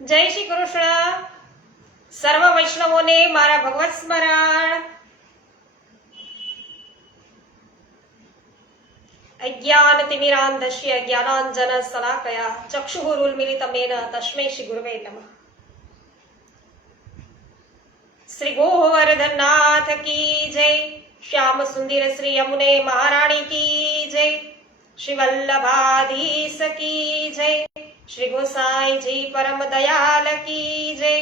જય શ્રી કૃષ્ણ. સર્વ વૈષ્ણવોને મારા ભગવત સ્મરણ. અજ્ઞાનતિમિરાન્ધસ્ય જ્ઞાનાંજન શલાકયા ચક્ષુરુન્મિલિતમેન તસ્મૈ શ્રી ગુરવે નમઃ. શ્રી ગોવર્ધનનાથ કી જય. શ્યામ સુંદર શ્રી યમુને મહારાણી કી જય. શ્રી વલ્લભાધીશ કી જય. શ્રી ગોસાઈજી પરમ દયાલ કી જય.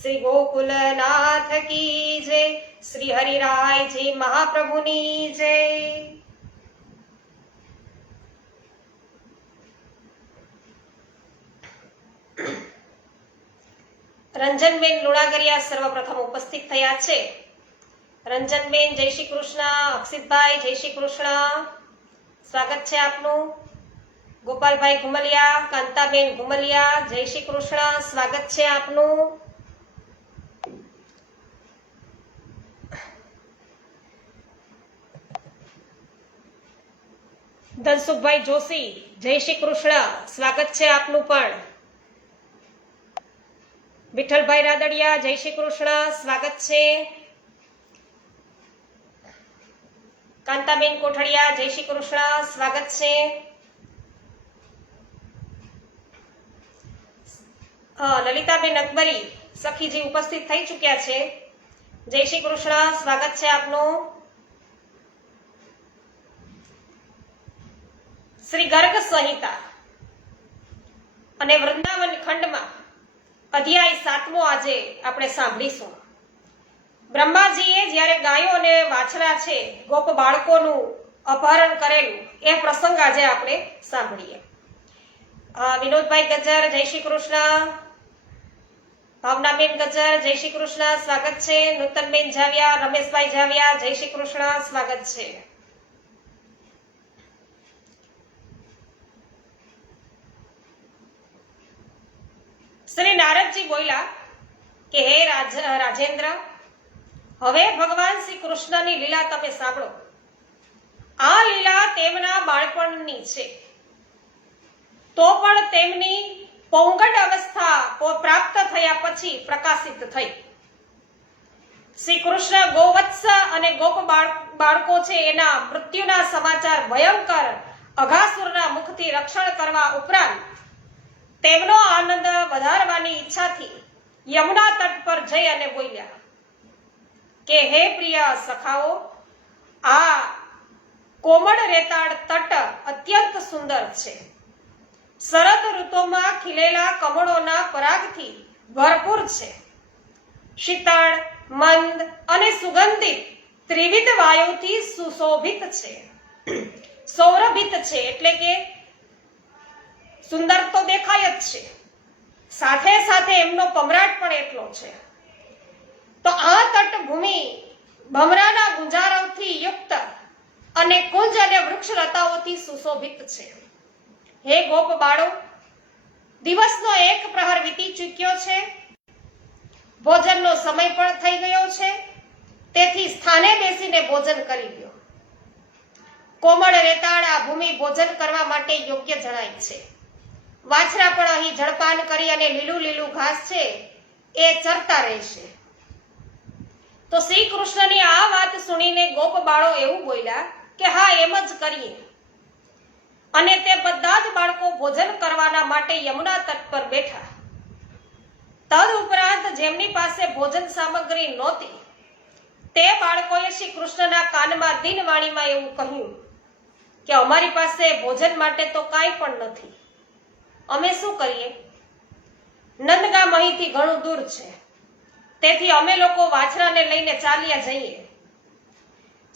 શ્રી ગોકુલનાથ કી જય. શ્રી હરિરાયજી મહાપ્રભુની જય. રંજનબેન લુણાગરિયા સર્વપ્રથમ ઉપસ્થિત થયા છે. રંજનબેન જય શ્રી કૃષ્ણ. અક્ષિતભાઈ જય શ્રી કૃષ્ણ. સ્વાગત છે આપનું. ગોપાલભાઈ ઘુમલિયા, કાંતાબેન ઘુમલિયા જય શ્રી કૃષ્ણ. સ્વાગત છે આપનું. ધનસુખભાઈ જોશી જય શ્રી કૃષ્ણ. સ્વાગત છે આપનું પણ. વિઠ્ઠલભાઈ રાદડિયા જય શ્રી કૃષ્ણ. સ્વાગત છે. કાંતાબેન કોઠડિયા જય શ્રી કૃષ્ણ. સ્વાગત છે. લલિતાબેન અકબરી સખીજી ઉપસ્થિત થઈ ચુક્યા છે. જય શ્રી કૃષ્ણ. સ્વાગત છે આપનું. શ્રી ગર્ગ સંહિતા અને વૃંદાવન ખંડમાં અધ્યાય 7મો આજે આપણે સાંભળીશું. બ્રહ્માજીએ જ્યારે ગાયો અને વાછડા છે ગોપ બાળકોનું અપહરણ કરેલું એ પ્રસંગ આજે આપણે સાંભળીએ. વિનોદભાઈ ગજ્જર જય શ્રી કૃષ્ણ. ભાવનાબેન ગજ્જર જય શ્રી કૃષ્ણ. સ્વાગત છે. નૂતનબેન જાવિયા, રમેશભાઈ જાવિયા જય શ્રી કૃષ્ણ. સ્વાગત છે. શ્રી નારદજી બોલ્યા કે હે રાજેન્દ્ર, હવે ભગવાન શ્રી કૃષ્ણની લીલા તમે સાંભળો. આ લીલા તેમના બાળપણની છે, તો પણ તેમની પૌંગડ અવસ્થા પ્રાપ્ત થયા પછી પ્રકાશિત થઈ. શ્રી કૃષ્ણ ગોવત્સ અને ગોપ બાળકો છે એના મૃત્યુના સમાચાર ભયંકર અઘાસુરના મુખથી રક્ષણ કરવા ઉપરાંત તેમનો આનંદ વધારવાની ઈચ્છાથી યમુના તટ પર જઈ અને બોલ્યા કે હે પ્રિય સખાઓ, આ કોમળ રેતાળ તટ અત્યંત સુંદર છે. શરદ ઋતુમાં ખીલેલા કમળોના પરાગથી ભરપૂર છે. શીતળ, મંદ અને સુગંધિત ત્રિવિધ વાયુથી સુશોભિત છે. સૌરભિત છે એટલે કે સુંદર તો દેખાય જ છે, સાથે સાથે એમનો પમરાટ પણ એટલો છે. તો આ તટભૂમિ ભમરાના ગુંજારવથી યુક્ત અને કુંજ અને વૃક્ષ લતાઓથી સુશોભિત છે. હે ગોપ બાળો, દિવસનો એક પ્રહર વીતી ચૂક્યો છે. ભોજનનો સમય પણ થઈ ગયો છે, તેથી સ્થાને બેસીને ભોજન કરી લ્યો. કોમળ રેતાળ આ ભૂમિ ભોજન કરવા માટે યોગ્ય જણાય છે. વાછરા પણ અહીં જળપાન કરી અને લીલું લીલું ઘાસ છે એ ચરતા રહેશે. તો શ્રી કૃષ્ણની આ વાત સુણીને ગોપ બાળો એવું બોલ્યા કે હા, એમ જ કરીએ. અને તે બધા જ બાળકો ભોજન કરવાના માટે યમુના તટ પર બેઠા. તદ ઉપરાંત જેમની પાસે ભોજન સામગ્રી નહોતી તે બાળકોએ શ્રી કૃષ્ણના કાનમાં દિનવાણીમાં એવું કહ્યું કે અમારી પાસે ભોજન માટે તો કાંઈ પણ નથી, અમે શું કરીએ? નંદગામ અહીંથી ઘણું દૂર છે, તેથી અમે લોકો વાછરાને લઈને ચાલ્યા જઈએ.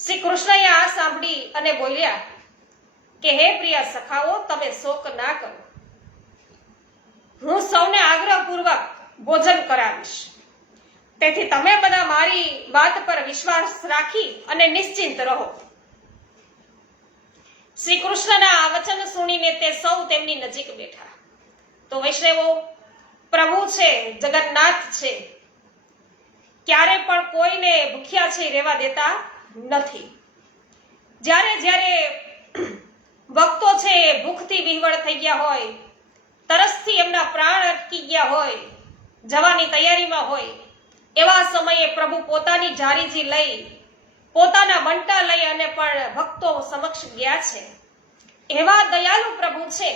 શ્રી કૃષ્ણએ આ સાંભળી અને બોલ્યા કે હે પ્રિય સખાઓ, તમે શોક ના કરો. હું સૌને આગ્રહપૂર્વક ભોજન કરાવીશ, તેથી તમે બધા મારી વાત પર વિશ્વાસ રાખી અને નિશ્ચિંત રહો. શ્રી કૃષ્ણના આ વચન સુણીને તે સૌ તેમની નજીક બેઠા. તો વૈષ્ણવો, પ્રભુ છે, જગન્નાથ છે, ક્યારે પણ કોઈને ભૂખ્યા છે રહેવા દેતા નથી. જ્યારે જ્યારે ભક્તો છે ભૂખથી વિહવળ થઈ ગયા હોય, તરસથી એમના પ્રાણ અટકી ગયા હોય, જવાની તૈયારીમાં હોય એવા સમયે પ્રભુ પોતાની જારીજી લઈ, પોતાના બંટા લઈ અને પણ ભક્તો સમક્ષ ગયા છે. એવા દયાળુ પ્રભુ છે.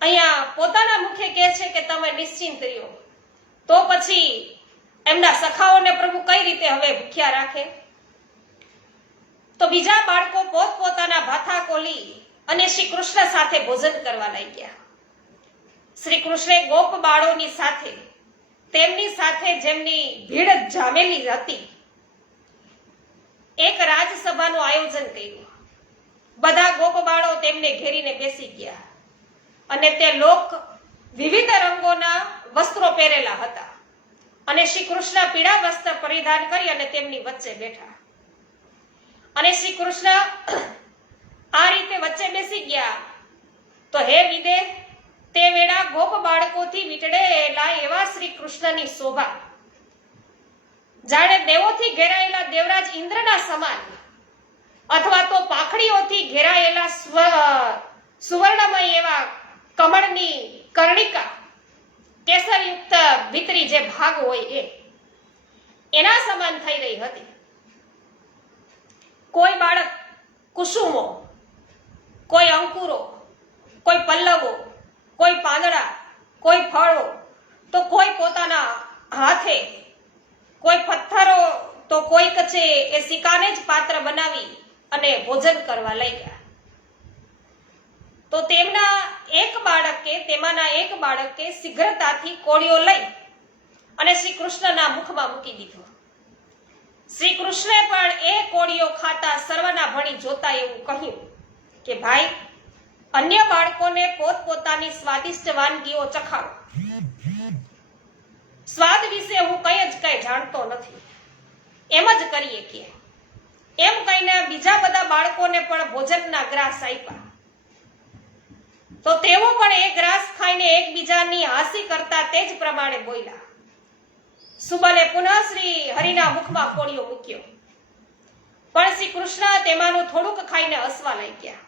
અહીંયા પોતાના મુખે કહે છે કે તમે નિશ્ચિંત રહ્યો. તો પછી એમના સખાઓને પ્રભુ કઈ રીતે હવે ભૂખ્યા રાખે? તો બીજા બાળકો પોતપોતાના ભાથા ખોલી અને શ્રી કૃષ્ણ સાથે ભોજન કરવા લાગ્યા. શ્રી કૃષ્ણે ગોપ બાળોની સાથે, તેમની સાથે જેમની ભીડ જામેલી હતી, એક રાજસભાનું આયોજન કર્યું. બધા ગોપ બાળો તેમને ઘેરીને બેસી ગયા અને તે લોક વિવિધ રંગોના વસ્ત્રો પહેરેલા હતા અને શ્રી કૃષ્ણ પીળા વસ્ત્ર પરિધાન કરી અને તેમની વચ્ચે બેઠા. અને શ્રી કૃષ્ણ આ રીતે વચ્ચે બેસી ગયા. તો હે વિદેહ, તે વેળા ગોપ બાળકોથી વીંટળેલા એવા શ્રી કૃષ્ણની શોભા જાણે દેવોથી ઘેરાયેલા દેવરાજ ઇન્દ્રના સમાન, અથવા તો પાખડીઓથી ઘેરાયેલા સુવર્ણમય એવા કમળની કર્ણિકા, કેસરયુક્ત ભીતરી જે ભાગ હોય એના સમાન થઈ રહી હતી. કોઈ બાળક કુસુમો, કોઈ અંકુરો, કોઈ પલ્લવો, કોઈ પાંદડા, કોઈ ફળો, તો કોઈ પોતાના હાથે, કોઈ પથ્થરો, તો કોઈ કચે એ સિક્કાને જ પાત્ર બનાવી અને ભોજન કરવા લાગ્યા. તો તેમાંના એક બાળકે શીઘ્રતાથી કોળિયો લઈ અને શ્રી કૃષ્ણના મુખમાં મૂકી દીધો. શ્રી કૃષ્ણે પણ એ કોળિયો ખાતા સર્વના ભણી જોતા એવું કહ્યું કે ભાઈ, અન્ય બાળકોને પોતપોતાની સ્વાદિષ્ટ વાનગીઓ ચખાડો. સ્વાદ વિશે હું કઈ જાણતો નથી, એમ જ કરીએ કે એમ કહીને બીજા બધા બાળકોને પણ ભોજનના ગ્રાસ આપ્યા. તો તેઓ પણ એ ગ્રાસ ખાઈને એકબીજાની હાંસી કરતા તે જ પ્રમાણે બોલ્યા. સુબલે પુનઃ શ્રી હરિના મુખમાં કોળિયો મૂક્યો, પણ શ્રી કૃષ્ણ તેમાંનું થોડુંક ખાઈને હસવા લાગ્યા.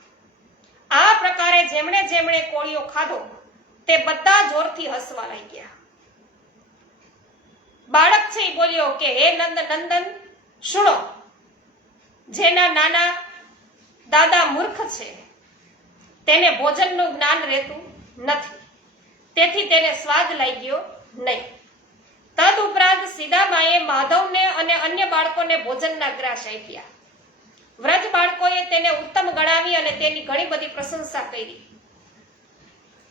આ પ્રકારે જેમણે જેમણે કોળિયો ખાધો તે બધા જોરથી હસવા લાગ્યા. બાળક છે એ બોલ્યો કે હે નંદન, સુણો, જેના નાના દાદા મૂર્ખ છે તેને ભોજનનું જ્ઞાન રહેતું નથી, તેથી તેને સ્વાદ લાગ્યો નહીં. તદ ઉપરાંત સીતામાએ માધવને અને અન્ય બાળકોને ભોજનના ગ્રાસ આપ્યા. વ્રજ બાળકોએ તેને ઉત્તમ ગણાવી અને તેની ઘણી બધી પ્રશંસા કરી.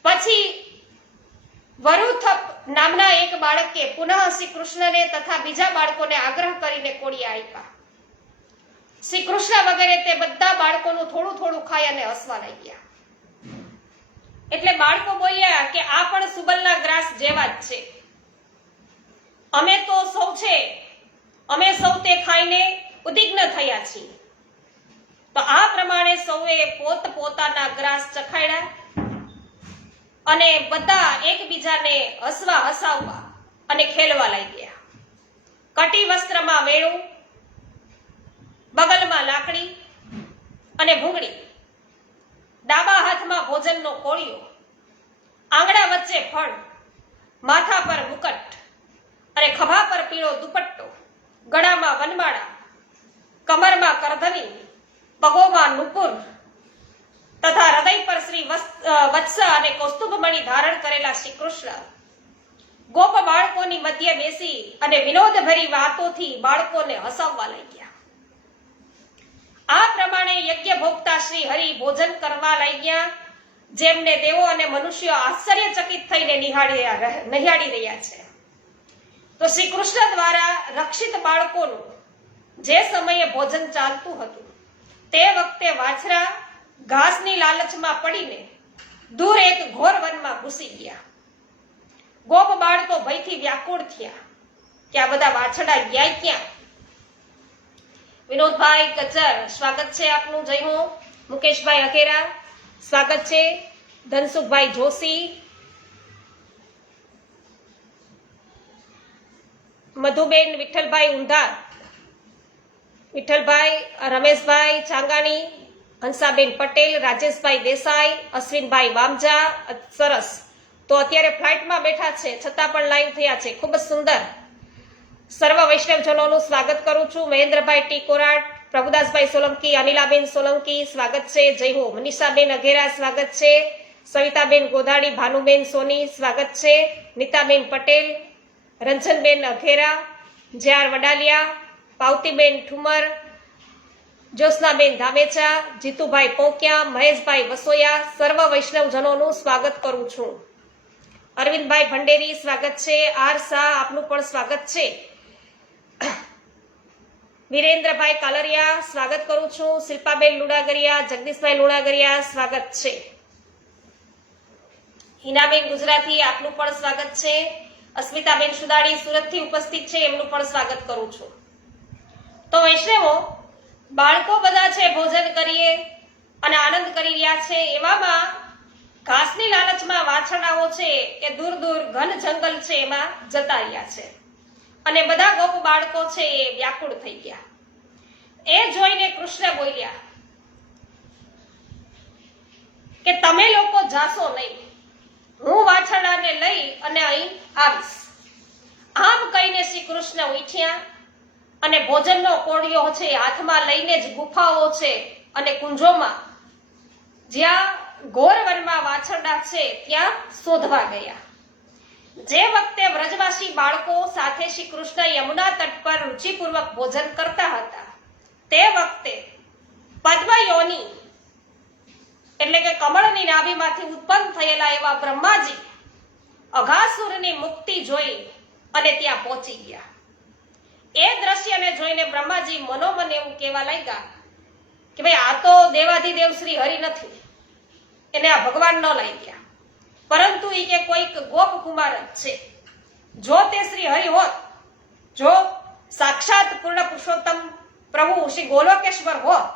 પછી વરુથપ નામના એક બાળકે પુનઃ શ્રી કૃષ્ણને તથા બીજા બાળકોને આગ્રહ કરીને કોળિયા આપ્યા. શ્રી કૃષ્ણ વગેરે તે બધા બાળકોનું થોડું થોડું ખાઈ અને હસવા લાગ્યા. એટલે બાળકો બોલ્યા કે આ પણ સુબલના ગ્રાસ જેવા જ છે. અમે સૌ તે ખાઈને ઉદ્વિગ્ન થયા છીએ. તો આ પ્રમાણે સૌએ પોતપોતાના ગ્રાસ ચખાડ્યા અને બધા એકબીજાને હસાવવા અને ખેલવા લાગ્યા. કટી વસ્ત્રમાં વેણું, બગલમાં લાકડી અને ભૂંગળી, ડાબા હાથમાં ભોજનનો કોળિયો, આંગળા વચ્ચે ફળ, માથા પર મુકટ અને ખભા પર પીળો દુપટ્ટો, ગળામાં વનમાળા, કમરમાં કરધની, પગોમાં નુપુર તથા હૃદય પર શ્રી વત્સ અને કૌસ્તુભમણિ ધારણ કરેલા શ્રી કૃષ્ણ ગોપ બાળકોની મધ્ય બેસી અને વિનોદભરી વાતોથી બાળકોને હસાવવા લાગ્યા. આ પ્રમાણે યજ્ઞ ભોગતા શ્રી હરિ ભોજન કરવા લાગ્યા, જેમને દેવો અને મનુષ્યો આશ્ચર્યચકિત થઈને નિહાળી રહ્યા છે. તો શ્રી કૃષ્ણ દ્વારા રક્ષિત બાળકોનું જે સમયે ભોજન ચાલતું હતું તે વખતે વાછરા ઘાસની લાલચમાં પડીને દૂર એક ઘોર વનમાં ઘૂસી ગયા. ગોપ બાળ તો ભયથી વ્યાકુળ થયા કે આ બધા વાછડા ગયા ક્યાં. વિનોદભાઈ કચર, સ્વાગત છે આપનું. જય હો. મુકેશભાઈ અકેરા, સ્વાગત છે. ધનસુખભાઈ જોશી, મધુબેન વિઠ્ઠલભાઈ ઊંધાર, વિઠ્ઠલભાઈ, રમેશભાઈ ચાંગાણી, હંસાબેન પટેલ, રાજેશભાઈ દેસાઈ, અશ્વિનભાઈ વામજા, સરસ. તો અત્યારે ફ્લાઇટમાં બેઠા છે છતાં પણ લાઈવ થયા છે. ખૂબ જ સુંદર. સર્વ વૈષ્ણવજનોનું સ્વાગત કરું છું. મહેન્દ્રભાઈ ટી કોરાટ, પ્રભુદાસભાઈ સોલંકી, અનિલાબેન સોલંકી સ્વાગત છે. જય હો. મનીષાબેન અઘેરા સ્વાગત છે. સવિતાબેન ગોધાડી, ભાનુબેન સોની સ્વાગત છે. નીતાબેન પટેલ, રંજનબેન અઘેરા, જ્યાર વડાલિયા, પાવતીબેન ઠુમર, જ્યોત્સનાબેન ધામેચા, જીતુભાઈ પોંકિયા, મહેશભાઈ વસોયા, સર્વ વૈષ્ણવજનોનું સ્વાગત કરું છું. અરવિંદભાઈ ભંડેરી સ્વાગત છે. આર શાહ આપનું પણ સ્વાગત છે. વિરેન્દ્રભાઈ કાલરિયા સ્વાગત કરું છું. શિલ્પાબેન લુણાગરિયા, જગદીશભાઈ લુણાગરિયા સ્વાગત છે. હિનાબેન ગુજરાતી આપનું પણ સ્વાગત છે. અસ્મિતાબેન સુદાડી સુરતથી ઉપસ્થિત છે, એમનું પણ સ્વાગત કરું છું. તો વૈષ્ણવો, બાળકો બધા છે ભોજન કરીએ અને આનંદ કરી રહ્યા છે. એવામાં ઘાસની લાલચમાં વાછરડાઓ છે એ દૂર દૂર ઘન જંગલ છે એમાં જતા રહ્યા છે અને બધા ગોપ બાળકો છે એ વ્યાકુળ થઈ ગયા. એ જોઈને કૃષ્ણ બોલ્યા કે તમે લોકો જાશો નહીં, હું વાછરડાને લઈ અને અહીં આવીશ. આમ કહીને શ્રી કૃષ્ણ ઉઠ્યા અને ભોજનનો કોળિયો છે હાથમાં લઈને જ ગુફાઓ છે અને કુંજોમાં જ્યાં ઘોર વનમાં વાછરડા છે ત્યાં શોધવા ગયા. જે વખતે વ્રજવાસી બાળકો સાથે શ્રી કૃષ્ણ યમુના તટ પર રુચિપૂર્વક ભોજન કરતા હતા, તે વખતે પદ્મયોની એટલે કે કમળની નાભીમાંથી ઉત્પન્ન થયેલા એવા બ્રહ્માજી અઘાસુરની મુક્તિ જોઈ અને ત્યાં પહોંચી ગયા. એ દ્રશ્યને જોઈને બ્રહ્માજી મનોમન એવું કહેવા લાગ્યા કે ભાઈ આ તો દેવાધિદેવ શ્રી હરિ નથી, એને આ ભગવાન ન લઈ ગયા, પરંતુ એ કે કોઈક ગોપ કુમાર જ છે. જો તે શ્રી હરિ હોત, જો સાક્ષાત પૂર્ણ પુરુષોત્તમ પ્રભુ શ્રી ગોલોકેશ્વર હોત,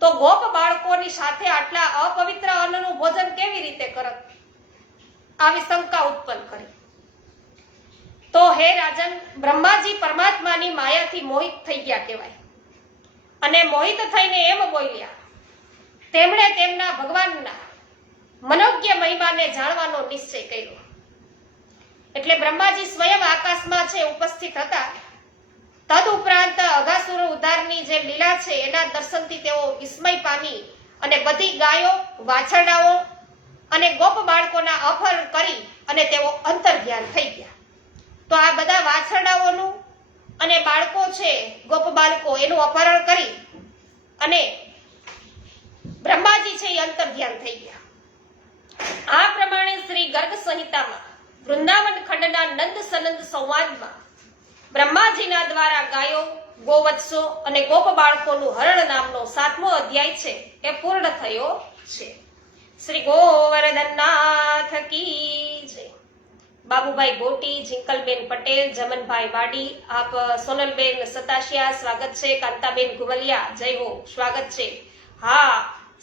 તો ગોપ બાળકોની સાથે આટલા અપવિત્ર અન્નનું ભોજન કેવી રીતે કરત? આવી શંકા ઉત્પન્ન કરી. તો હે રાજન, બ્રહ્માજી પરમાત્માની માયાથી મોહિત થઈ ગયા કહેવાય અને મોહિત થઈને એમ બોલ્યા. તેમણે તેમના ભગવાનના મનોજ્ઞ મહિમાને જાણવાનો નિશ્ચય કર્યો. એટલે બ્રહ્માજી સ્વયં આકાશમાં છે ઉપસ્થિત હતા. તદ ઉપરાંત અઘાસુર ઉદ્ધારની જે લીલા છે એના દર્શનથી તેઓ વિસ્મય પામી અને બધી ગાયો, વાછરડાઓ અને ગોપ બાળકોના અપહરણ કરી અને તેઓ અંતર્ધ્યાન થઈ ગયા. તો આ બધા વાછરડાઓનું અને બાળકો છે ગોપ બાળકો એનું અપહરણ કરી અને બ્રહ્માજી છે એ અંતર્ધ્યાન થઈ ગયા. આ પ્રમાણે શ્રી ગર્ગ સંહિતામાં વૃંદાવન ખંડના નંદ સનંદ સંવાદમાં બ્રહ્માજીના દ્વારા ગાયો, ગોવત્સો અને ગોપ બાળકોનું હરણ નામનો 7મો અધ્યાય છે એ પૂર્ણ થયો છે. શ્રી ગોવર્ધનનાથ કી જય. બાબુભાઈ ગોટી, જિંકલબેન પટેલ, જમનભાઈ વાડી, આપ સોનલબેન સતાશિયા સ્વાગત છે. કાંતાબેન ગુમલિયા જય હો, સ્વાગત છે. હા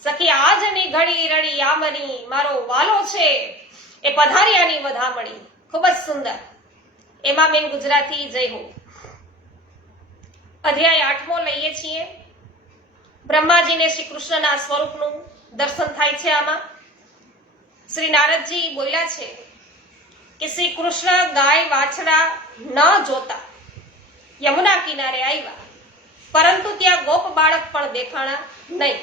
સખી, આજની ઘડી રડી યામની, મારો વાલો છે એ પધારિયાની વધામણી. ખૂબ જ સુંદર. એમાબેન ગુજરાતી જય હો. અધ્યાય 8મો લઈએ છીએ. બ્રહ્માજીને શ્રી કૃષ્ણના સ્વરૂપનું દર્શન થાય છે. આમાં શ્રી નારદજી બોલ્યા છે કે શ્રી કૃષ્ણ ગાય વાછડા ન જોતા યમુના કિનારે આવ્યા, પરંતુ ત્યાં ગોપ બાળક પણ દેખાણા નહીં.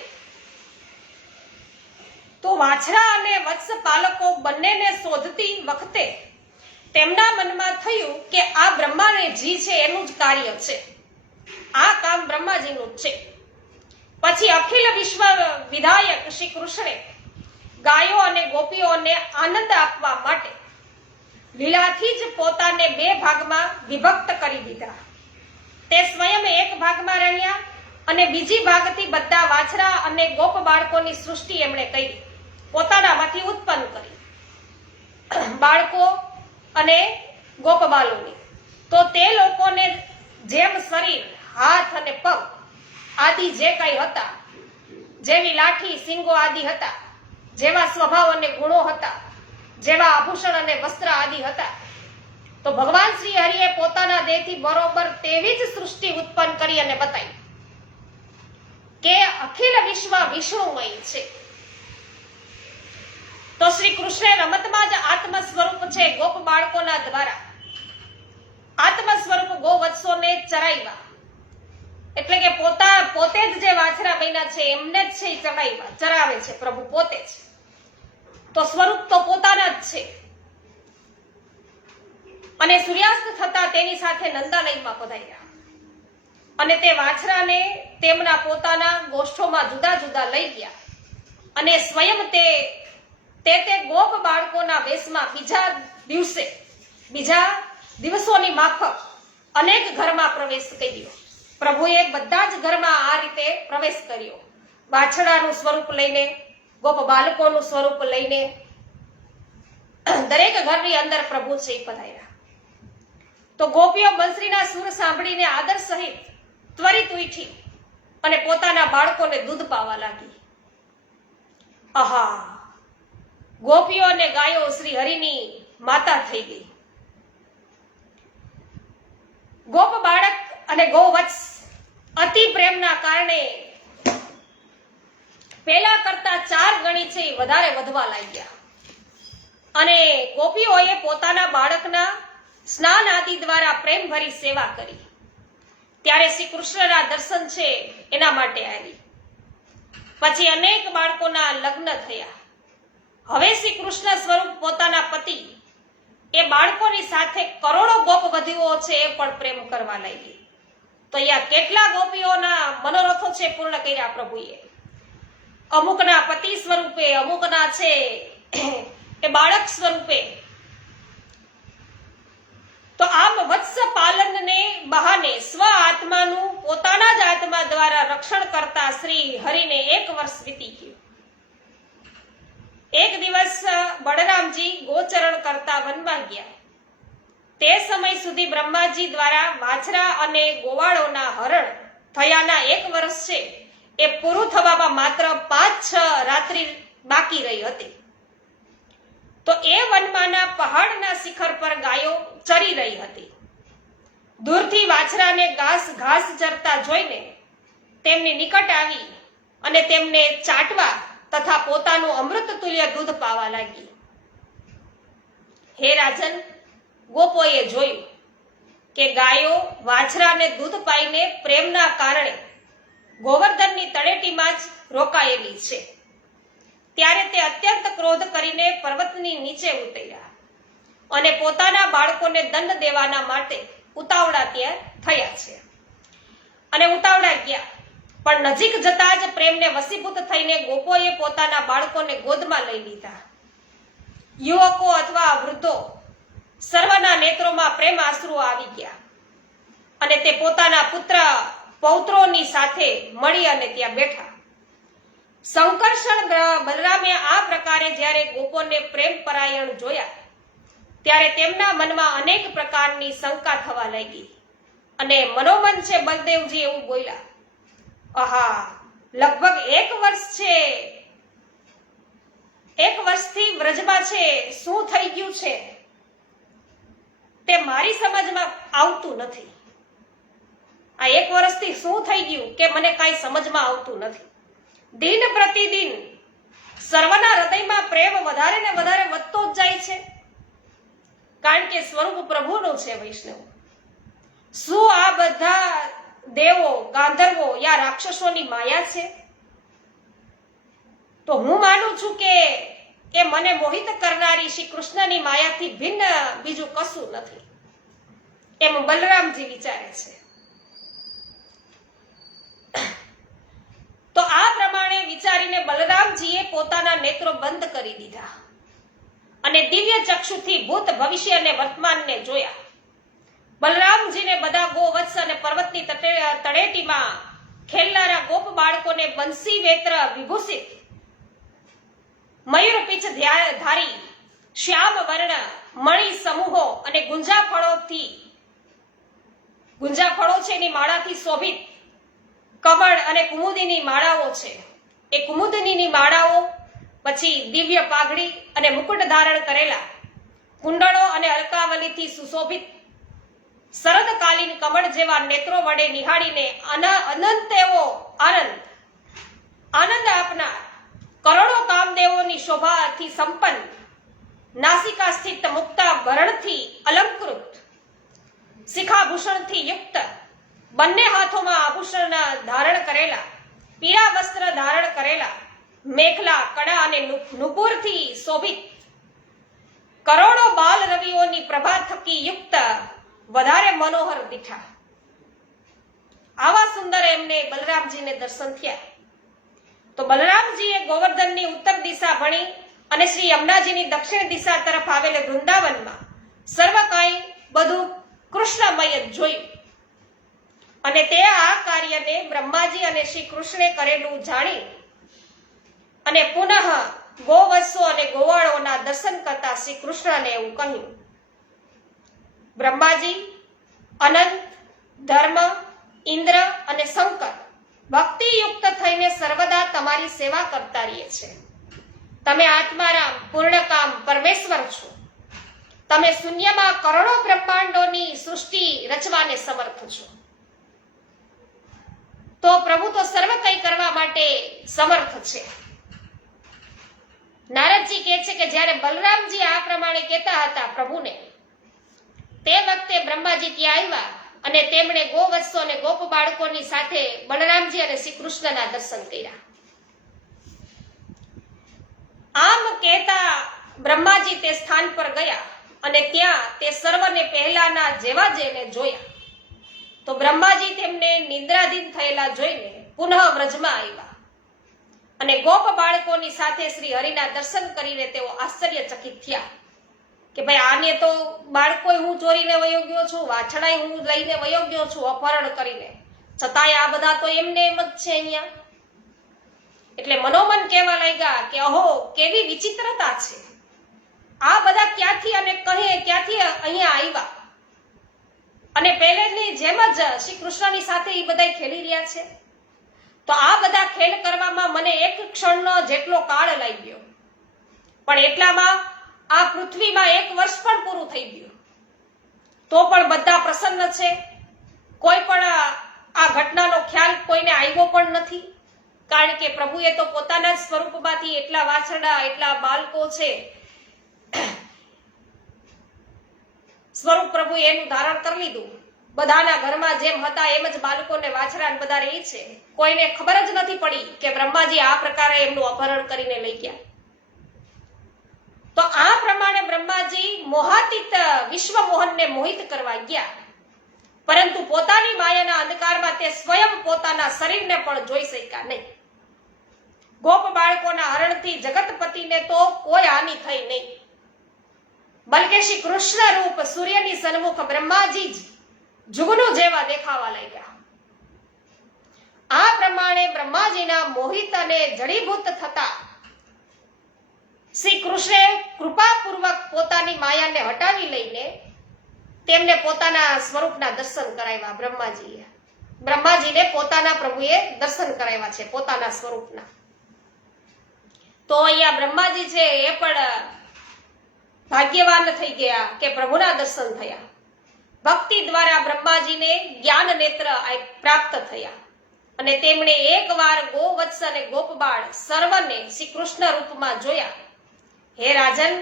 તો વાછડા અને વત્સ પાલકો બંનેને શોધતી વખતે તેમના મનમાં થયું કે આ બ્રહ્માને જી છે એનું જ કાર્ય છે, આ કામ બ્રહ્માજીનું જ છે. પછી અખિલ વિશ્વ વિધાયક શ્રી કૃષ્ણે ગાયો અને ગોપીઓને આનંદ આપવા માટે લીલાથી જ પોતાને 2 ભાગમાં વિભક્ત કરી દીધા. તે સ્વયં એક ભાગમાં રહ્યા અને બીજી ભાગથી બધા વાછરા અને ગોપ બાળકોની સૃષ્ટિ એમણે કરી, પોતાનામાંથી ઉત્પન્ન કરી. બાળકો અને ગોપ બાલોની. તો તે લોકોને જેમ શરીર, હાથ અને પગ આદિ જે કઈ હતા, જેવી લાઠી, સિંગો આદિ હતા, જેવા સ્વભાવ અને ગુણો હતા, જેવા આભૂષણ અને વસ્ત્ર આદિ હતા, તો ભગવાન શ્રી હરિએ પોતાના દેહથી બરોબર તેવી જ સૃષ્ટિ ઉત્પન્ન કરી અને બતાવી કે અખિલ વિશ્વ વિષ્ણુમય છે. તો શ્રી કૃષ્ણે રમતમાં જ આત્મ સ્વરૂપ છે ગોપ બાળકોના દ્વારા આત્મ સ્વરૂપ ગોવત્સોને ચરાવ્યા, એટલે કે પોતે જ જે વાછરા બન્યા છે એમને જ છે ચડાવ્યા, ચરાવે છે પ્રભુ પોતે જ, તો સ્વરૂપ તો પોતાના જ છે. અને સૂર્યાસ્ત થતા તેની સાથે નંદાલયમાં પધાર્યા અને તે વાછરાને તેમના પોતાના ગોષ્ઠોમાં જુદા જુદા લઈ ગયા અને સ્વયં તે ગોપ બાળકોના વેશમાં બીજા દિવસોની માફક અનેક ઘરમાં પ્રવેશ કર્યો. પ્રભુએ બધા જ ઘરમાં આ રીતે પ્રવેશ કર્યો, વાછડાનું સ્વરૂપ લઈને, ગોપ બાળકોનું સ્વરૂપ લઈને દરેક ઘરની અંદર પ્રભુ છે પધાર્યા. તો ગોપીઓ બંસરીના સૂર સાંભળીને આદર સહિત ત્વરિત ઉઠી અને પોતાના બાળકોને દૂધ પાવા લાગી. આહા, ગોપીઓ અને ગાયો શ્રી હરિની માતા થઈ ગઈ. ગોપ બાળક અને ગોવત્સ અતિ પ્રેમના કારણે પેલા કરતા 4 ગણી છે વધારે વધવા લાગ્યા અને ગોપીઓએ પોતાના બાળકના સ્નાન આદિ દ્વારા પ્રેમ ભરી સેવા કરી. ત્યારે શ્રી કૃષ્ણના દર્શન છે એના માટે આવી. પછી અનેક બાળકોના લગ્ન થયા. હવે શ્રી કૃષ્ણ સ્વરૂપ પોતાના પતિ એ બાળકોની સાથે કરોડો ગોપ વધુઓ છે એ પણ પ્રેમ કરવા લાગી. તો અહીંયા કેટલા ગોપીઓના મનોરથો છે પૂર્ણ કર્યા પ્રભુએ. અમુકના પતિ સ્વરૂપે, અમુકના છે એ બાળક સ્વરૂપે. તો આમ વત્સ પાલનને બહાને સ્વ આત્માનું પોતાના જ આત્મા દ્વારા રક્ષણ કરતા શ્રી હરિને 1 વર્ષ વીતી ગયું. એક દિવસ બળરામજી ગોચરણ કરતા વનમાં ગયા. તે સમય સુધી બ્રહ્માજી દ્વારા વાછરા અને ગોવાળોના હરણ થયાના 1 વર્ષ છે એ પૂરું થવામાં માત્ર 5-6 રાત્રિ બાકી રહી હતી. તો એ વનમાંના પહાડના શિખર પર ગાયો ચરી રહી હતી. દૂરથી વાછરાને ઘાસ ચરતા જોઈને તેમની નિકટ આવી અને તેમને ચાટવા તથા પોતાનું અમૃત તુલ્ય દૂધ પાવા લાગી. હે રાજન, ગોપોએ જોયું કે ગાયો વાછરાને દૂધ પાઈને પ્રેમના કારણે ગોવર્ધનની તળેટીમાં જ રોકાયેલી છે. ત્યારે તે અત્યંત ક્રોધ કરીને પર્વતની નીચે ઉતર્યા અને પોતાના બાળકોને દંડ દેવાના માટે ઉતાવળા ત્યાં થયા છે અને ઉતાવળા ગયા. પણ નજીક જતા જ પ્રેમને વસીભૂત થઈને ગોપોએ પોતાના બાળકોને ગોદમાં લઈ લીધા. યુવકો અથવા વૃદ્ધો સર્વના નેત્રોમાં પ્રેમ આંસુઓ આવી ગયા અને તે પોતાના પૌત્રોની સાથે મળી અને ત્યાં બેઠા. સંકર્ષણ બલરામે આ પ્રકારે જ્યારે ગોપોને પ્રેમ પરાયણ જોયા ત્યારે તેમના મનમાં અનેક પ્રકારની શંકા થવા લાગી અને મનોમન છે બલદેવજી એવું બોલ્યા, આહા, લગભગ 1 વર્ષ છે, 1 વર્ષથી વ્રજમાં છે, શું થઈ ગયું છે તે મારી સમજમાં આવતું નથી. આ 1 વર્ષથી શું થઈ ગયું કે મને કાંઈ સમજમાં આવતું નથી. દિન પ્રતિદિન સર્વના હૃદયમાં પ્રેમ વધારે ને વધારે વધતો જ જાય છે, કારણ કે સ્વરૂપ પ્રભુનું છે. વૈષ્ણવ, શું આ બધા દેવો, ગાંધર્વો યા રાક્ષસોની માયા છે? તો હું માનું છું કે એ મને મોહિત કરનારી શ્રી કૃષ્ણની માયાથી ભિન્ન બીજું કશું નથી, એમ બલરામજી વિચારે છે. તો આ પ્રમાણે વિચારીને બલરામજીએ પોતાના નેત્રો બંધ કરી દીધા અને દિવ્ય ચક્ષુથી ભૂત, ભવિષ્ય અને વર્તમાનને જોયા. બલરામજીને બધા ગોવત્સ અને પર્વતની તળેટીમાં ખેલનારા ગોપ બાળકોને બંસી વેત્ર વિભૂષિત, મયુર પીછ ધારી, શ્યામ વર્ણ, મણિ સમૂહો અને ગુંજા ફળો છે એની માળાથી શોભિત કમળ અને કુમુદીની માળાઓ છે. એ કુમુદનીની માળાઓ, પછી દિવ્ય પાઘડી અને મુકુટ ધારણ કરેલા, કુંડળો અને અલકાવલીથી સુશોભિત, શરદકાલીન કમળ જેવા નેત્રો વડે નિહાળીને અનંત એવો આનંદ આપનાર, કરોડો કામદેવોની શોભાથી સંપન્ન, નાસિકા સ્થિત મુક્તા પીતાંબરણથી અલંકૃત, શિખાભૂષણથી યુક્ત, બંને હાથોમાં આભૂષણના ધારણ કરેલા, પીળા વસ્ત્ર ધારણ કરેલા, મેખલા, કડા અને નુપુરથી શોભિત, કરોડો બાલ રવિઓની પ્રભા થકી યુક્ત વધારે મનોહર દીઠા. આવા સુંદર એમને બલરામજીને દર્શન થયા. તો બલરામજીએ ગોવર્ધનની ઉત્તર દિશા ભણી અને શ્રી યમુનાજીની દક્ષિણ દિશા તરફ આવેલ વૃંદાવનમાં સર્વ કાંઈ બધું કૃષ્ણમય જોયું. અને તે આ કાર્યને બ્રહ્માજી અને શ્રી કૃષ્ણે કરેલું જાણી અને પુનઃ ગોવત્સો અને ગોવાળોના દર્શન કરતા શ્રી કૃષ્ણને એવું કહ્યું, બ્રહ્માજી, અનંત, ધર્મ, ઇન્દ્ર અને શંકર ભક્તિયુક્ત થઈને સર્વદા તમારી સેવા કરતા રહીએ છે. તમે આત્મારામ, પૂર્ણકામ પરમેશ્વર છો. તમે શૂન્યમાં કરોડો બ્રહ્માંડોની સૃષ્ટિ રચવાને સમર્થ છો. તો પ્રભુ તો સર્વ કંઈ કરવા માટે સમર્થ છે. નારદજી કહે છે કે જ્યારે બલરામજી આ પ્રમાણે કહેતા હતા પ્રભુને, તે વખતે બ્રહ્માજી ત્યાં આવ્યા અને તેમણે ગોવત્સો અને ગોપ બાળકોની સાથે બલરામજી અને શ્રી કૃષ્ણના દર્શન કર્યા. આમ કહેતા બ્રહ્માજી તે સ્થાન પર ગયા અને ત્યાં તે સર્વને પહેલાના જેવા જ એને જોયા. તો બ્રહ્માજી તેમને નિદ્રાધીન થયેલા જોઈને પુનઃ વ્રજમાં આવ્યા અને ગોપ બાળકોની સાથે શ્રી હરિના દર્શન કરીને તેઓ આશ્ચર્યચકિત થયા કે ભાઈ આને તો બાળકો હું ચોરીને વયો ગયો છું, વાછડાય હું લઈને વયો ગયો છું અપહરણ કરીને, છતાંય આ બધા તો એમને એમ જ છે અહીંયા. એટલે મનોમન કહેવા લાગ્યા કે અહો, કેવી વિચિત્રતા છે, આ બધા ક્યાંથી અને કહે ક્યાંથી અહીંયા આવ્યા અને પહેલેની જેમ જ શ્રી કૃષ્ણની સાથે એ બધા ખેલી રહ્યા છે. તો આ બધા ખેલ કરવામાં મને એક ક્ષણનો જેટલો કાળ લાગ્યો, પણ એટલામાં આ પૃથ્વીમાં 1 વર્ષ પણ પૂરું થઈ ગયું. તો પણ બધા પ્રસન્ન છે. કોઈ પણ આ ઘટનાનો ખ્યાલ કોઈને આવ્યો પણ નથી, કારણ કે પ્રભુએ તો પોતાના જ સ્વરૂપમાંથી એટલા વાછરડા, એટલા બાળકો છે, સ્વરૂપ પ્રભુએ એનું ધારણ કરી લીધું. બધાના ઘરમાં જેમ હતા એમ જ બાળકોને વાછરા બધા રહી છે. કોઈને ખબર જ નથી પડી કે બ્રહ્માજી આ પ્રકારે એમનું અપહરણ કરીને લઈ ગયા. તો આ પ્રમાણે બ્રહ્માજી મોહાતીત વિશ્વ મોહનને મોહિત કરવા ગયા, પરંતુ પોતાની માયાના અંધકારમાં તે સ્વયં પોતાના શરીરને પણ જોઈ શક્યા નહીં. ગોપ બાળકોના હરણથી જગતપતિને તો કોઈ હાનિ થઈ નહીં, બલકે શ્રી કૃષ્ણ રૂપ સૂર્યની સન્મુખ બ્રહ્માજી જ જુગનુ જેવા દેખાવા લાગ્યા. આ પ્રમાણે બ્રહ્માજીના મોહિત અને જડીભૂત થતા શ્રી કૃષ્ણે કૃપાપૂર્વક પોતાની માયાને હટાવી લઈને તેમને પોતાના સ્વરૂપના દર્શન કરાવ્યા. બ્રહ્માજીને પોતાના પ્રભુએ દર્શન કરાવ્યા છે પોતાના સ્વરૂપના. તો અહીંયા બ્રહ્માજી છે એ પણ ભાગ્યવાન થઈ ગયા કે પ્રભુના દર્શન થયા. ભક્તિ દ્વારા બ્રહ્માજીને જ્ઞાન નેત્ર પ્રાપ્ત થયા અને તેમણે એકવાર ગોવત્સ અને ગોપબાળ સર્વને શ્રી કૃષ્ણ રૂપમાં જોયા. હે રાજન,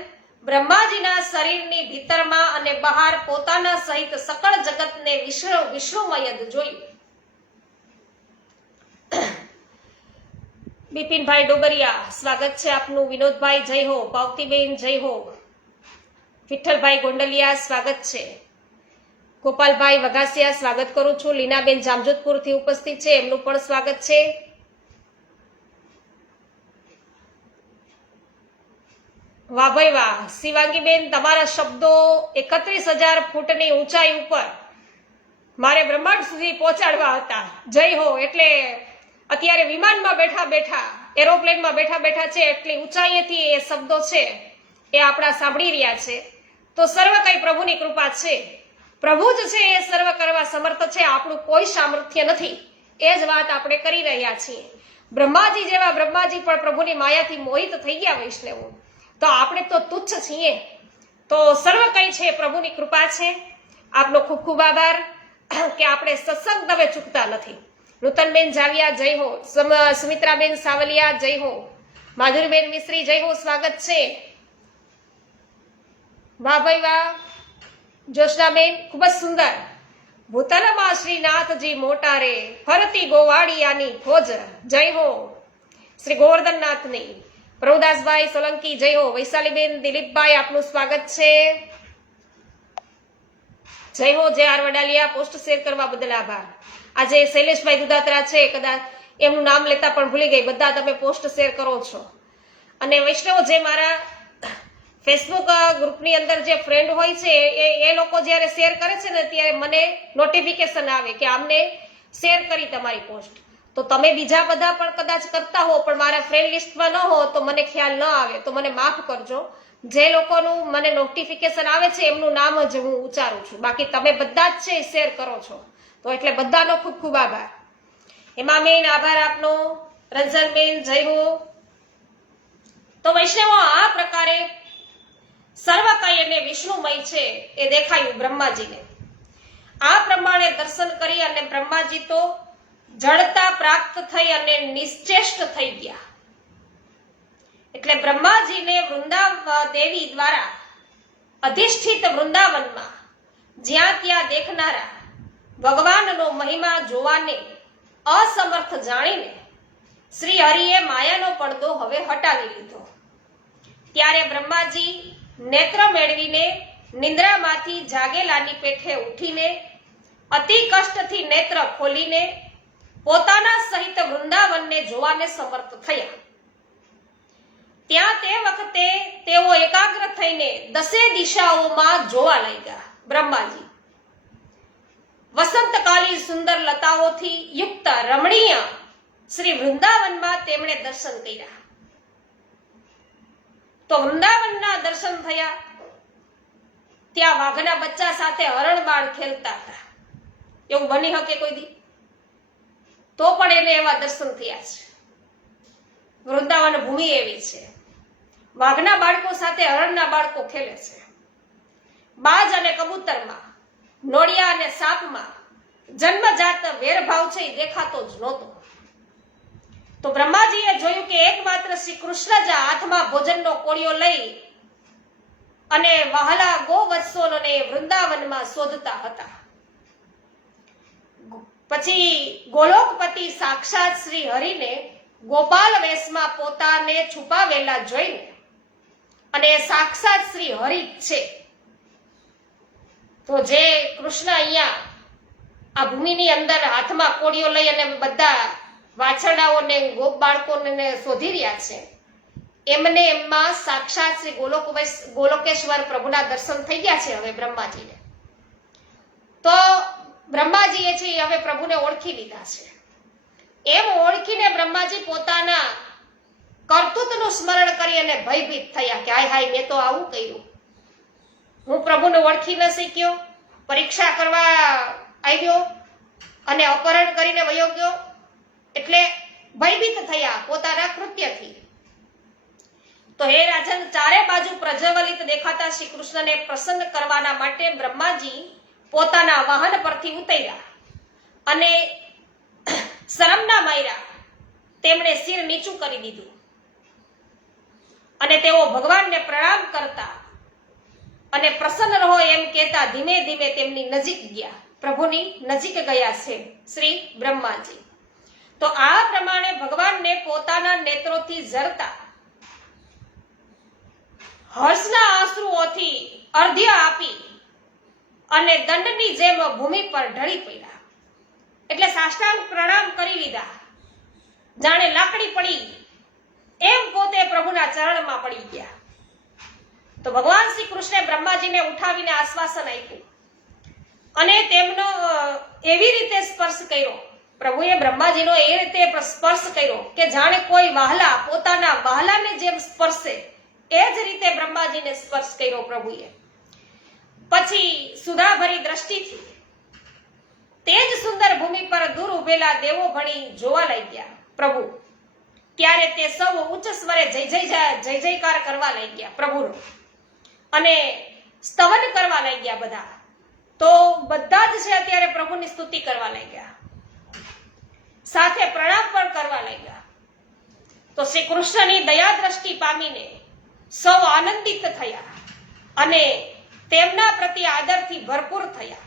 બ્રહ્માજીના શરીરની ભીતરમાં અને બહાર પોતાના સહિત સકળ જગતને વિષ્ણુમય જોયું. બિપિનભાઈ ડોબરિયા, સ્વાગત છે આપનું. વિનોદભાઈ જય હો. પાવતીબેન જય હો. વિઠ્ઠલભાઈ ગોંડલિયા, સ્વાગત છે. ગોપાલભાઈ વઘાસિયા, સ્વાગત કરું છું. લીનાબેન જામજોધપુરથી ઉપસ્થિત છે, એમનું પણ સ્વાગત છે. વાહ ભાઈ વાહ. શિવાંગીબેન, તમારા શબ્દો 31,000 ફૂટની ઊંચાઈ ઉપર મારે બ્રહ્માંડ સુધી પહોંચાડવા હતા. જય હો. એટલે અત્યારે વિમાનમાં બેઠા બેઠા, એરોપ્લેનમાં બેઠા બેઠા છે, એટલી ઊંચાઈએથી એ શબ્દો છે એ આપણા સાંભળી રહ્યા છે. તો સર્વ કઈ પ્રભુની કૃપા છે. પ્રભુ જ છે એ સર્વ કરવા સમર્થ છે, આપણું કોઈ સામર્થ્ય નથી. એ જ વાત આપણે કરી રહ્યા છીએ. બ્રહ્માજી જેવા બ્રહ્માજી પણ પ્રભુની માયાથી મોહિત થઈ ગયા વૈષ્ણવો. તો આપણે તો તુચ્છ છીએ. તો સર્વ કઈ છે પ્રભુની કૃપા છે. આપનો ખૂબ ખૂબ આભાર કે આપણે સત્સંગ તમે ચૂકતા નથી. નૂતનબેન જાવિયા, જય હો. સુમિત્રાબેન સાવલિયા, જય હો. માધુરીબેન મિશ્રી, જય હો. સ્વાગત છે. વાહ ભાઈ વાહ જોશનાબેન, ખૂબ જ સુંદર. ભૂતલમાં શ્રીનાથજી મોટા રે, ફરતી ગોવાળિયાની ફોજ, જય હો શ્રી ગોવર્ધનનાથની. પ્રભુદાસભાઈ સોલંકી, જય હો. વૈશાલીબેન, દિલીપભાઈ, આપનું સ્વાગત છે. જય હો. જય આર વડાલિયા, પોસ્ટ શેર કરવા બદલ આભાર. આજે શૈલેષભાઈ દુધાત્રા છે, કદાચ એમનું નામ લેતા પણ ભૂલી ગઈ. બધા તમે પોસ્ટ શેર કરો છો. અને વૈષ્ણવ જે મારા ફેસબુક ગ્રુપની અંદર જે ફ્રેન્ડ હોય છે એ લોકો જ્યારે શેર કરે છે ને ત્યારે મને નોટિફિકેશન આવે કે આમને શેર કરી તમારી પોસ્ટ. તો તમે બીજા બધા પણ કદાચ કરતા હો પણ મારા ફ્રેન્ડ લિસ્ટમાં ન હો તો મને ખ્યાલ ન આવે તો મને માફ કરજો. જે લોકોનું મને નોટિફિકેશન આવે છે એમનું નામ જ હું ઉચ્ચારું છું. બાકી તમે બધા જ છે શેર કરો છો તો એટલે બધાનો ખૂબ ખૂબ આભાર. હેમાબેન, આભાર આપનો. રંજનબેન, જય હો. તો વૈષ્ણવો, આ પ્રકારે સર્વ કઈ અને વિષ્ણુમય છે એ દેખાયું બ્રહ્માજીને. આ પ્રમાણે દર્શન કરી અને બ્રહ્માજી તો જડતા પ્રાપ્ત થઈ અને નિશ્ચેષ્ટ થઈ ગયા. એટલે બ્રહ્માજીને દેવી દ્વારા અધિષ્ઠિત વૃંદાવનમાં જ્યાં ત્યાં દેખનારા ભગવાનનો મહિમા જોવાને અસમર્થ જાણીને શ્રી હરિએ માયાનો પડદો હવે હટાવી લીધો. ત્યારે બ્રહ્માજી નેત્ર મેળવીને નિંદ્રામાંથી જાગેલાની પેઠે ઉઠીને અતિ કષ્ટથી નેત્ર ખોલીને પોતાના સહિત વૃંદાવનને જોવાને સમર્થ થયા. ત્યાં તે વખતે તેઓ એકાગ્ર થઈને દસે દિશાઓમાં જોવા લાગ્યા. બ્રહ્માજી વસંતકાલી સુંદર લતાઓથી યુક્ત રમણીય શ્રી વૃંદાવનમાં તેમણે દર્શન કર્યા. તો વૃંદાવનના દર્શન થયા. ત્યાં વાઘના બચ્ચા સાથે હરણબાળ ખેલતા હતા. એવું બની શકે કોઈ દી? તો પણ એને એવા દર્શન થયા છે. વૃંદાવન ભૂમિ એવી છે. વાઘના બાળકો સાથે હરણના બાળકો ખેલે છે. બાજ અને કબૂતરમાં, નોળિયા અને સાપમાં જન્મજાત વેરભાવ છે એ દેખાતો જ નહોતો. તો બ્રહ્માજીએ જોયું કે એકમાત્ર શ્રી કૃષ્ણ જ હાથમાં ભોજનનો કોળિયો લઈ અને વહાલા ગોવત્સોને વૃંદાવનમાં શોધતા હતા. પછી ગોલોકપતિ સાક્ષાત શ્રી હરિને ગોપાલ વેશમાં પોતાને છુપાવેલા જોઈને, અને સાક્ષાત શ્રી હરિ છે. તો જે કૃષ્ણ અહીંયા આ ભૂમિની અંદર હાથમાં કોળિયો લઈ અને બધા વાછરડાઓને ગોપ બાળકોને શોધી રહ્યા છે, એમને એમમાં સાક્ષાત શ્રી ગોલોકેશ્વર પ્રભુના દર્શન થઈ ગયા છે હવે બ્રહ્માજીને. તો બ્રહ્માજીએ છે હવે પ્રભુને ઓળખી લીધા છે. એમ ઓળખીને બ્રહ્માજી પોતાના કર્તૃત્વનું સ્મરણ કરી અને ભયભીત થયા કે હાય હાય, મેં તો આવું કર્યું. હું પ્રભુને ઓળખી ન શક્યો, પરીક્ષા કરવા આવ્યો અને અપહરણ કરીને વયો ગયો. એટલે ભયભીત થયા પોતાના કૃત્યથી. તો હે રાજન, ચારે બાજુ પ્રજ્વલિત દેખાતા શ્રી કૃષ્ણને પ્રસન્ન કરવાના માટે બ્રહ્માજી પોતાના વાહન પરથી ઉતર્યા અને શરમના માર્યા તેમણે શિર નીચું કરી દીધું અને તેઓ ભગવાનને પ્રણામ કરતા અને પ્રસન્ન રહો એમ કહેતા ધીમે ધીમે તેમની નજીક ગયા. પ્રભુની નજીક ગયા છે શ્રી બ્રહ્માજી. તો આ પ્રમાણે ભગવાનને પોતાના નેત્રોથી ઝરતા હર્ષના આંસુઓથી અર્ધ્ય આપી અને દંડની જેમ ભૂમિ પર ઢળી પડ્યા. એટલે સાષ્ટાંગ પ્રણામ કરી લીધા, જાણે લાકડી પડી એમ પોતે પ્રભુના ચરણમાં પડી ગયા. તો ભગવાન શ્રી કૃષ્ણે બ્રહ્માજીને ઉઠાવીને આશ્વાસન આપ્યું અને તેમનો એવી રીતે સ્પર્શ કર્યો. પ્રભુએ બ્રહ્માજીનો એ રીતે સ્પર્શ કર્યો કે જાણે કોઈ વહાલા પોતાના વહાલાને જેમ સ્પર્શે એ જ રીતે બ્રહ્માજીને સ્પર્શ કર્યો પ્રભુએ. પછી સુધાભરી દ્રષ્ટિથી તે જ સુંદર ભૂમિ પર દૂર ઉભેલા દેવો ભણી જોવા લાગ્યા પ્રભુ. ત્યારે તે સૌ ઉચ્ચ સ્વરે જય જયકાર કરવા લાગ્યા પ્રભુનો અને સ્તવન કરવા લાગ્યા બધા. તો બધા જ છે અત્યારે પ્રભુની સ્તુતિ કરવા લાગ્યા, સાથે પ્રણામ પણ કરવા લાગ્યા. તો શ્રી કૃષ્ણની દયા દ્રષ્ટિ પામીને સૌ આનંદિત થયા અને તેમના પ્રત્યે આદરથી ભરપૂર થયા.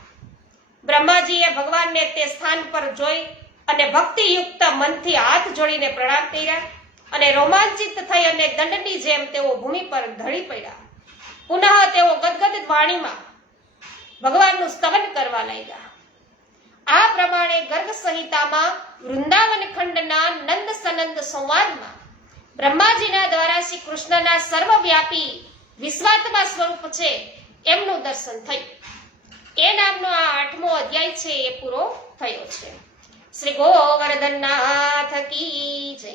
બ્રહ્માજીએ ભગવાનને તે સ્થાન પર જોઈ અને ભક્તિયુક્ત મનથી હાથ જોડીને પ્રણામ કર્યા અને રોમાંચિત થઈ અને દંડની જેમ તેઓ ભૂમિ પર ઢળી પડ્યા. પુનઃ તેઓ ગદગદ વાણીમાં ભગવાનનું સ્તવન કરવા લાગ્યા. આ પ્રમાણે ગર્ગ સંહિતામાં વૃંદાવન ખંડના નંદ સનંદ સંવાદમાં બ્રહ્માજીના દ્વારા શ્રી કૃષ્ણના સર્વવ્યાપી વિશ્વાત્મા સ્વરૂપ છે એમનું દર્શન થયું. એ નામનો આ 8મો અધ્યાય છે એ પૂરો થયો છે. શ્રી ગોવર્ધનનાથ કી જય.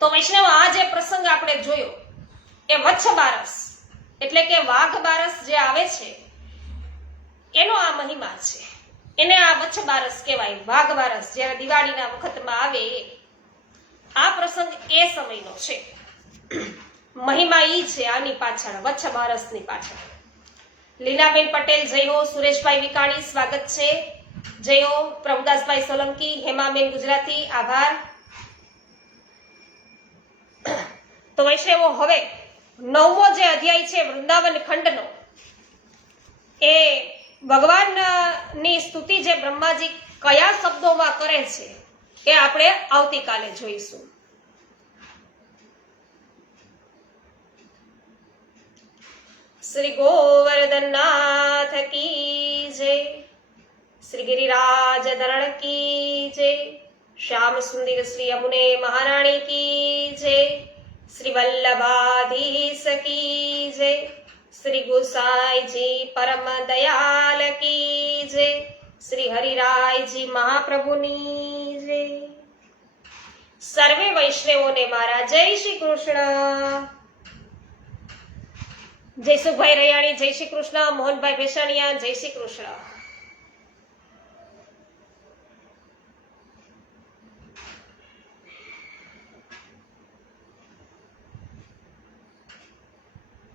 તો વૈષ્ણવ, આ જે પ્રસંગ આપણે જોયો એ વચ્છ બારસ એટલે કે વાઘ બારસ જે આવે છે એનો આ મહિમા છે. એને આ વચ્છ બારસ કહેવાય. વાઘ બારસ જ્યારે દિવાળીના વખતમાં આવે આ પ્રસંગ એ સમયનો છે. મહિમા ઈ છે આની પાછળ, વચ્છ બારસની પાછળ. લીલાબેન પટેલ જય હો, સુરેશભાઈ વિકાણી સ્વાગત છે, જય હો, પ્રભુદાસભાઈ સોલંકી, હેમાબેન ગુજરાતી આભાર. તો વૈષ્ણવો, હવે 9મો જે અધ્યાય છે વૃંદાવન ખંડનો, એ ભગવાનની સ્તુતિ જે બ્રહ્માજી કયા શબ્દોમાં કરે છે એ આપણે આવતીકાલે જોઈશું. શ્રી ગોવર્ધનનાથ કી જય. શ્રી ગિરિરાજ ધરણ કી જય. શ્યામ સુંદર શ્રી યમુને મહારાણી કી જય. શ્રી વલ્લભાધીશ કી જય. શ્રી ગુસાઈજી પરમ દયાલ કી જય. શ્રી હરિરાયજી મહાપ્રભુની જય. સર્વે વૈષ્ણવોને મારા જય શ્રી કૃષ્ણ. જયસુખભાઈ રૈયાણી જય શ્રી કૃષ્ણ. મોહનભાઈ ભેસાણીયા જય શ્રી કૃષ્ણ.